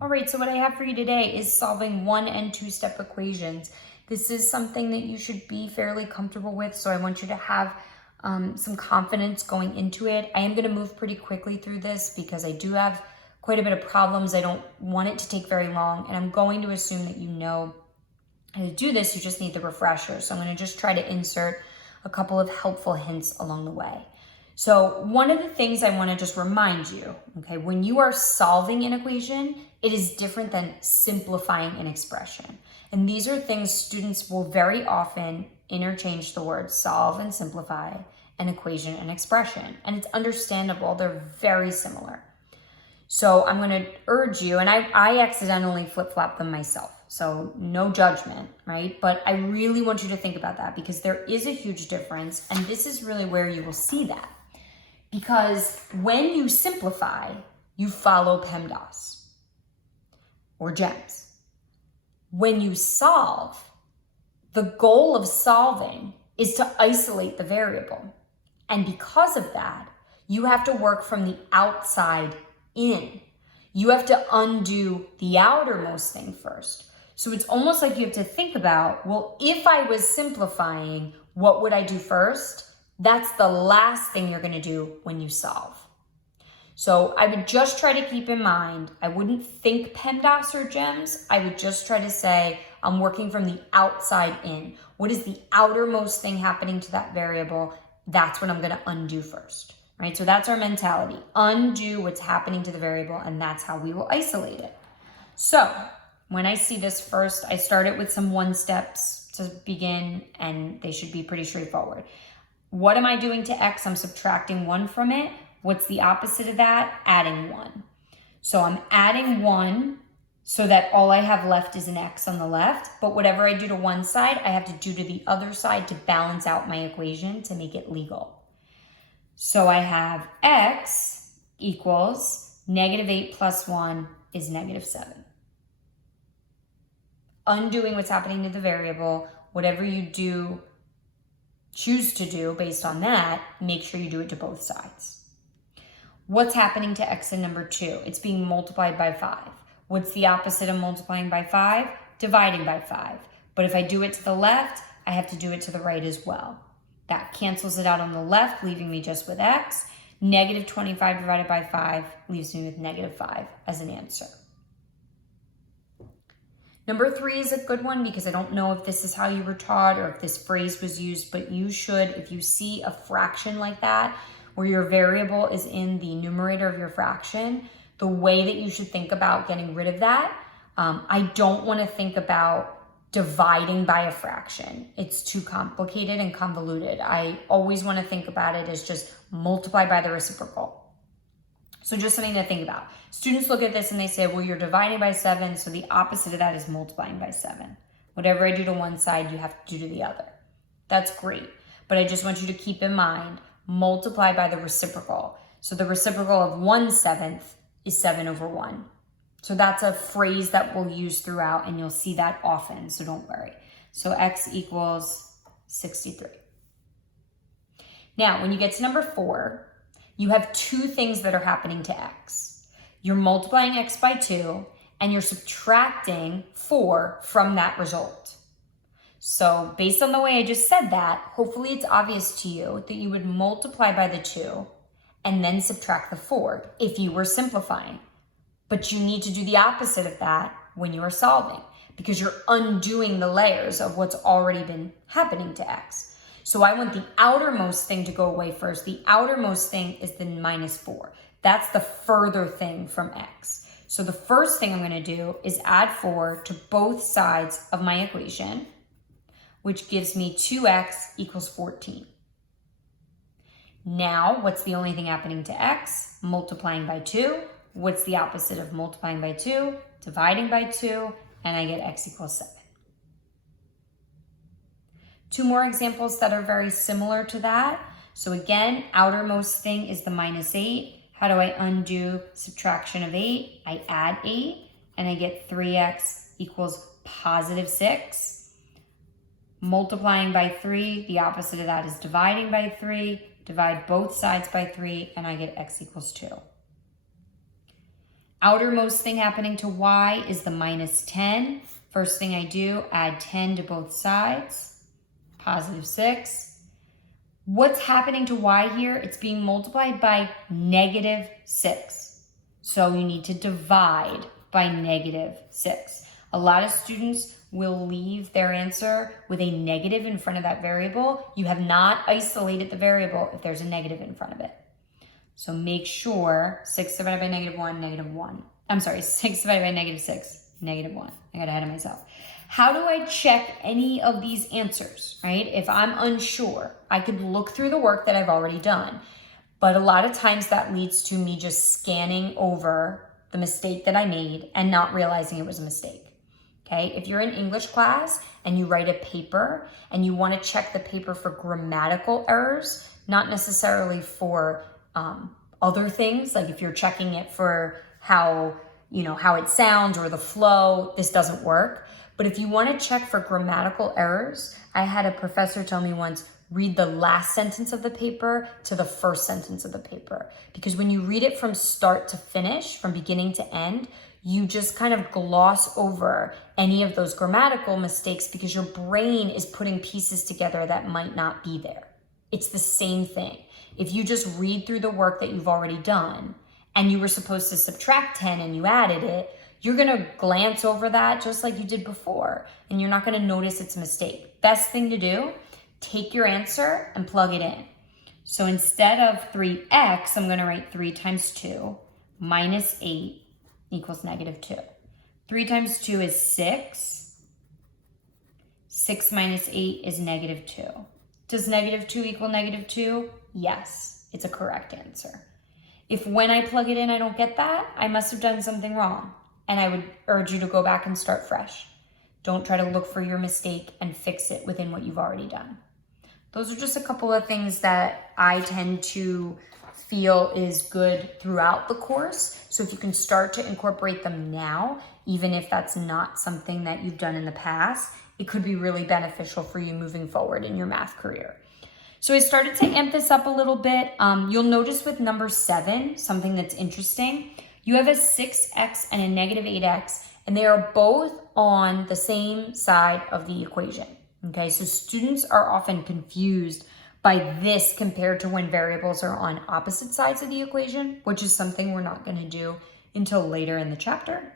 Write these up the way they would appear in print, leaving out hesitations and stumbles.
All right, so what I have for you today is solving 1 and 2-step equations. This is something that you should be fairly comfortable with, so I want you to have some confidence going into it. I am going to move pretty quickly through this because I do have quite a bit of problems. I don't want it to take very long, and I'm going to assume that you know how to do this. You just need the refresher. So I'm going to just try to insert a couple of helpful hints along the way. So one of the things I want to just remind you, okay, when you are solving an equation, it is different than simplifying an expression. And these are things students will very often interchange the words solve and simplify, an equation and expression. And it's understandable, they're very similar. So I'm going to urge you, and I accidentally flip-flop them myself, so no judgment, right? But I really want you to think about that because there is a huge difference, and this is really where you will see that. Because when you simplify, you follow PEMDAS or GEMS. When you solve, the goal of solving is to isolate the variable. And because of that, you have to work from the outside in. You have to undo the outermost thing first. So it's almost like you have to think about, well, if I was simplifying, what would I do first? That's the last thing you're going to do when you solve. So I would just try to keep in mind, I wouldn't think PEMDAS or GEMS. I would just try to say, I'm working from the outside in. What is the outermost thing happening to that variable? That's what I'm going to undo first, right? So that's our mentality. Undo what's happening to the variable, and that's how we will isolate it. So when I see this first, I start it with some 1 steps to begin, and they should be pretty straightforward. What am I doing to x? I'm subtracting 1 from it. What's the opposite of that? Adding 1. So I'm adding 1 so that all I have left is an x on the left. But whatever I do to one side, I have to do to the other side to balance out my equation to make it legal. So I have x equals -8 plus 1 is -7. Undoing what's happening to the variable, whatever you do, choose to do based on that, make sure you do it to both sides. What's happening to x in number 2? It's being multiplied by 5. What's the opposite of multiplying by 5? Dividing by 5. But if I do it to the left, I have to do it to the right as well. That cancels it out on the left, leaving me just with x. -25 divided by 5 leaves me with -5 as an answer. Number 3 is a good one because I don't know if this is how you were taught or if this phrase was used, but you should, if you see a fraction like that, where your variable is in the numerator of your fraction, the way that you should think about getting rid of that, I don't want to think about dividing by a fraction. It's too complicated and convoluted. I always want to think about it as just multiply by the reciprocal. So just something to think about. Students look at this and they say, well, you're dividing by 7, so the opposite of that is multiplying by 7. Whatever I do to one side, you have to do to the other. That's great. But I just want you to keep in mind, multiply by the reciprocal. So the reciprocal of 1/7 is 7 over 1. So that's a phrase that we'll use throughout, and you'll see that often, so don't worry. So x equals 63. Now, when you get to number 4, you have 2 things that are happening to x. You're multiplying x by 2, and you're subtracting 4 from that result. So based on the way I just said that, hopefully it's obvious to you that you would multiply by the 2 and then subtract the 4 if you were simplifying. But you need to do the opposite of that when you are solving because you're undoing the layers of what's already been happening to x. So I want the outermost thing to go away first. The outermost thing is the -4. That's the further thing from x. So the first thing I'm going to do is add 4 to both sides of my equation, which gives me 2x equals 14. Now, what's the only thing happening to x? Multiplying by 2. What's the opposite of multiplying by 2? Dividing by 2, and I get x equals 7. 2 more examples that are very similar to that. So again, outermost thing is the -8. How do I undo subtraction of 8? I add 8, and I get 3x equals +6. Multiplying by 3, the opposite of that is dividing by 3. Divide both sides by 3, and I get x equals 2. Outermost thing happening to y is the minus 10. First thing I do, add 10 to both sides, positive 6. What's happening to y here? It's being multiplied by negative 6. So you need to divide by negative 6. A lot of students will leave their answer with a negative in front of that variable. You have not isolated the variable if there's a negative in front of it. So make sure 6 divided by negative 1, negative 1. I'm sorry, 6 divided by negative 6, negative 1. I got ahead of myself. How do I check any of these answers, right? If I'm unsure, I could look through the work that I've already done. But a lot of times that leads to me just scanning over the mistake that I made and not realizing it was a mistake. Okay, if you're in English class and you write a paper and you want to check the paper for grammatical errors, not necessarily for other things, like if you're checking it for how it sounds or the flow, this doesn't work. But if you want to check for grammatical errors, I had a professor tell me once, read the last sentence of the paper to the first sentence of the paper. Because when you read it from start to finish, from beginning to end, you just kind of gloss over any of those grammatical mistakes because your brain is putting pieces together that might not be there. It's the same thing. If you just read through the work that you've already done and you were supposed to subtract 10 and you added it, you're going to glance over that just like you did before and you're not going to notice it's a mistake. Best thing to do, take your answer and plug it in. So instead of 3x, I'm going to write 3 times 2 minus 8 equals negative 2. 3 times 2 is 6. 6 minus 8 is negative 2. Does negative 2 equal negative 2? Yes, it's a correct answer. If when I plug it in I don't get that, I must have done something wrong. And I would urge you to go back and start fresh. Don't try to look for your mistake and fix it within what you've already done. Those are just a couple of things that I tend to feel is good throughout the course. So if you can start to incorporate them now, even if that's not something that you've done in the past, it could be really beneficial for you moving forward in your math career. So I started to amp this up a little bit. You'll notice with number 7, something that's interesting. You have a 6x and a negative 8x, and they are both on the same side of the equation. Okay, so students are often confused by this compared to when variables are on opposite sides of the equation, which is something we're not going to do until later in the chapter.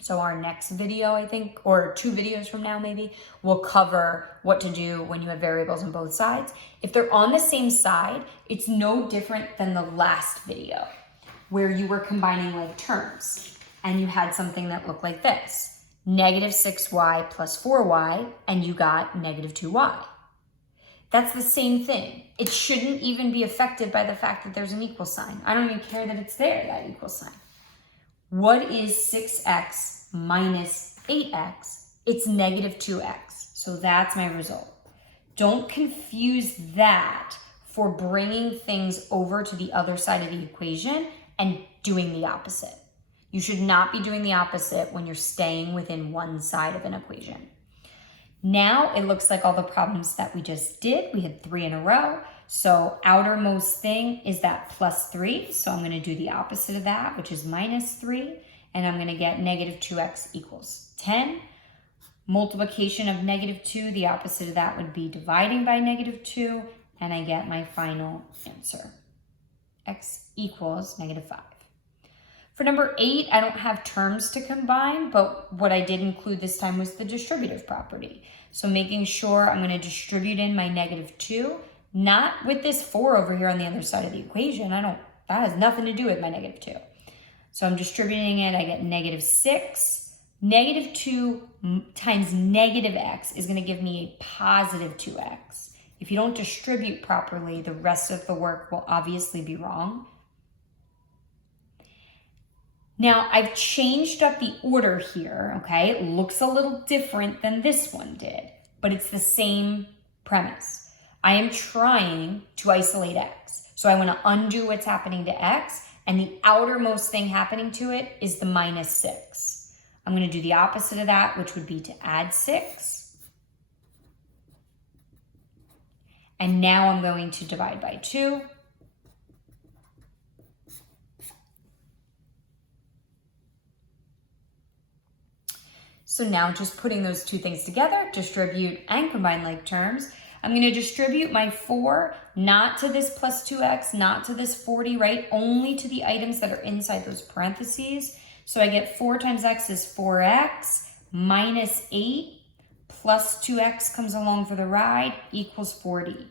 So our next video, I think, or 2 videos from now maybe, will cover what to do when you have variables on both sides. If they're on the same side, it's no different than the last video where you were combining like terms and you had something that looked like this. Negative 6y plus 4y, and you got negative 2y. That's the same thing. It shouldn't even be affected by the fact that there's an equal sign. I don't even care that it's there, that equal sign. What is 6x minus 8x? It's negative 2x. So that's my result. Don't confuse that for bringing things over to the other side of the equation and doing the opposite. You should not be doing the opposite when you're staying within one side of an equation. Now it looks like all the problems that we just did, we had 3 in a row. So outermost thing is that plus 3. So I'm going to do the opposite of that, which is minus 3. And I'm going to get negative 2x equals 10. Multiplication of negative 2, the opposite of that would be dividing by negative 2. And I get my final answer. X equals negative 5. For number 8, I don't have terms to combine, but what I did include this time was the distributive property. So making sure I'm going to distribute in my negative 2, not with this 4 over here on the other side of the equation. That has nothing to do with my negative 2. So I'm distributing it, I get negative 6. Negative 2 times negative x is going to give me a positive 2x. If you don't distribute properly, the rest of the work will obviously be wrong. Now, I've changed up the order here, okay? It looks a little different than this one did, but it's the same premise. I am trying to isolate x. So I want to undo what's happening to x, and the outermost thing happening to it is the minus 6. I'm going to do the opposite of that, which would be to add 6. And now I'm going to divide by 2. So now just putting those two things together, distribute and combine like terms. I'm going to distribute my 4, not to this plus 2x, not to this 40, right? Only to the items that are inside those parentheses. So I get 4 times x is 4x minus 8 plus 2x comes along for the ride equals 40.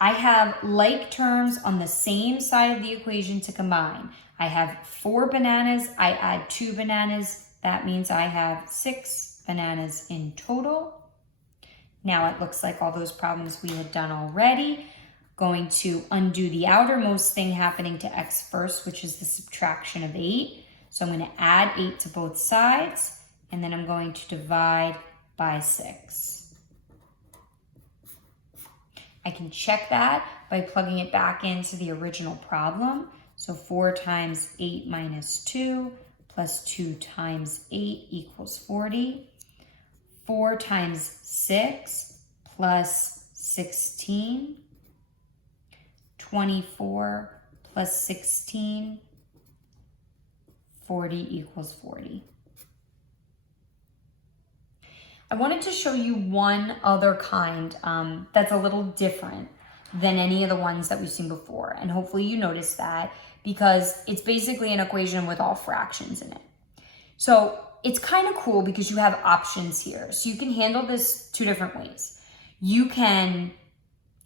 I have like terms on the same side of the equation to combine. I have 4 bananas, I add 2 bananas. That means I have 6 bananas in total. Now it looks like all those problems we had done already. Going to undo the outermost thing happening to x first, which is the subtraction of 8. So I'm going to add 8 to both sides, and then I'm going to divide by 6. I can check that by plugging it back into the original problem. So 4 times 8 minus 2 plus 2 times 8 equals 40. 4 times 6 plus 16. 24 plus 16. 40 equals 40. I wanted to show you one other kind that's a little different than any of the ones that we've seen before. And hopefully you noticed that because it's basically an equation with all fractions in it. So it's kind of cool because you have options here. So you can handle this 2 different ways. You can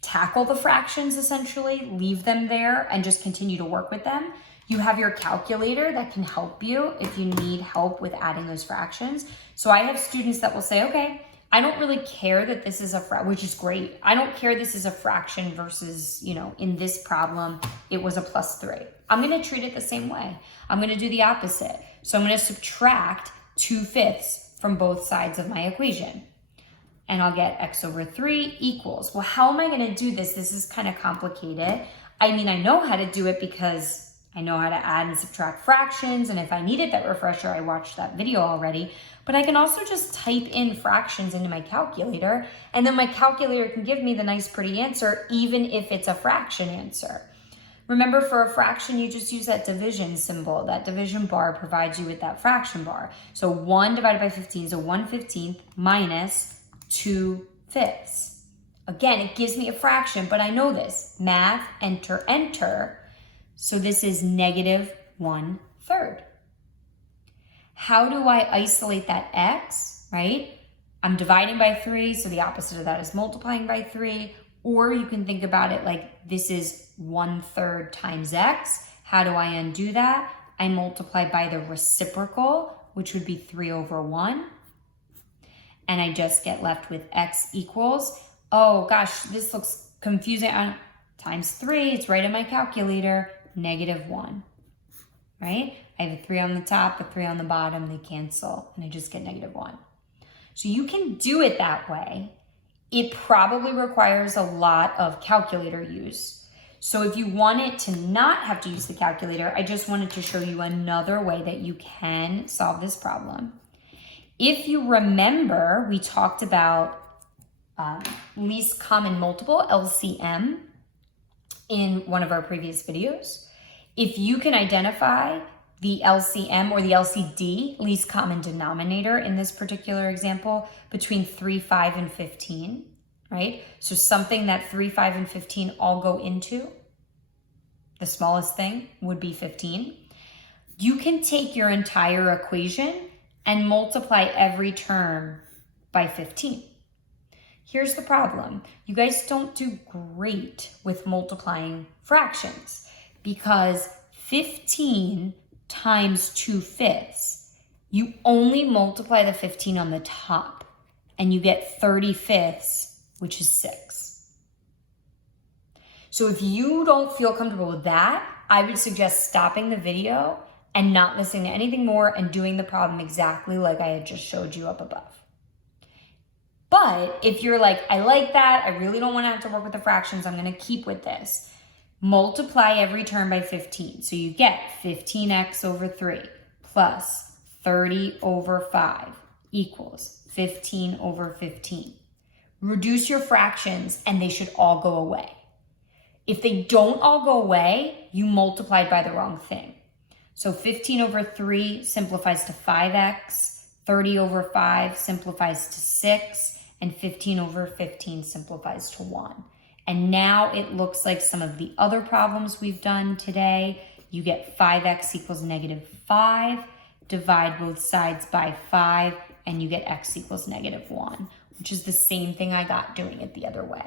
tackle the fractions essentially, leave them there and just continue to work with them. You have your calculator that can help you if you need help with adding those fractions. So I have students that will say, okay, I don't really care that this is a fraction, which is great. I don't care this is a fraction versus, in this problem, it was a plus 3. I'm gonna treat it the same way. I'm gonna do the opposite. So I'm gonna subtract 2/5 from both sides of my equation. And I'll get x over 3 equals. Well, how am I gonna do this? This is kind of complicated. I mean, I know how to do it because I know how to add and subtract fractions, and if I needed that refresher, I watched that video already. But I can also just type in fractions into my calculator, and then my calculator can give me the nice pretty answer, even if it's a fraction answer. Remember, for a fraction, you just use that division symbol. That division bar provides you with that fraction bar. So 1 divided by 15 is a 1/15 minus 2/5. Again, it gives me a fraction, but I know this. Math, enter, enter. So this is -1/3. How do I isolate that x, right? I'm dividing by 3, so the opposite of that is multiplying by 3. Or you can think about it like this is 1/3 times x. How do I undo that? I multiply by the reciprocal, which would be 3 over 1. And I just get left with x equals, oh gosh, this looks confusing. Times 3, it's right in my calculator, -1, right? I have a 3 on the top, a 3 on the bottom, they cancel, and I just get -1. So you can do it that way. It probably requires a lot of calculator use. So if you wanted to not have to use the calculator, I just wanted to show you another way that you can solve this problem. If you remember, we talked about least common multiple, LCM, in one of our previous videos. If you can identify the LCM or the LCD, least common denominator in this particular example, between 3, 5, and 15, right? So something that 3, 5, and 15 all go into, the smallest thing would be 15. You can take your entire equation and multiply every term by 15. Here's the problem. You guys don't do great with multiplying fractions because 15 times 2/5, you only multiply the 15 on the top and you get 30/5, which is 6. So if you don't feel comfortable with that, I would suggest stopping the video and not listening to anything more and doing the problem exactly like I had just showed you up above. But if you're like, I like that, I really don't want to have to work with the fractions, I'm going to keep with this. Multiply every term by 15. So you get 15x over 3 plus 30 over 5 equals 15 over 15. Reduce your fractions and they should all go away. If they don't all go away, you multiplied by the wrong thing. So 15 over 3 simplifies to 5x. 30 over 5 simplifies to 6, and 15 over 15 simplifies to 1. And now it looks like some of the other problems we've done today. You get 5x equals negative 5, divide both sides by 5, and you get x equals negative 1, which is the same thing I got doing it the other way.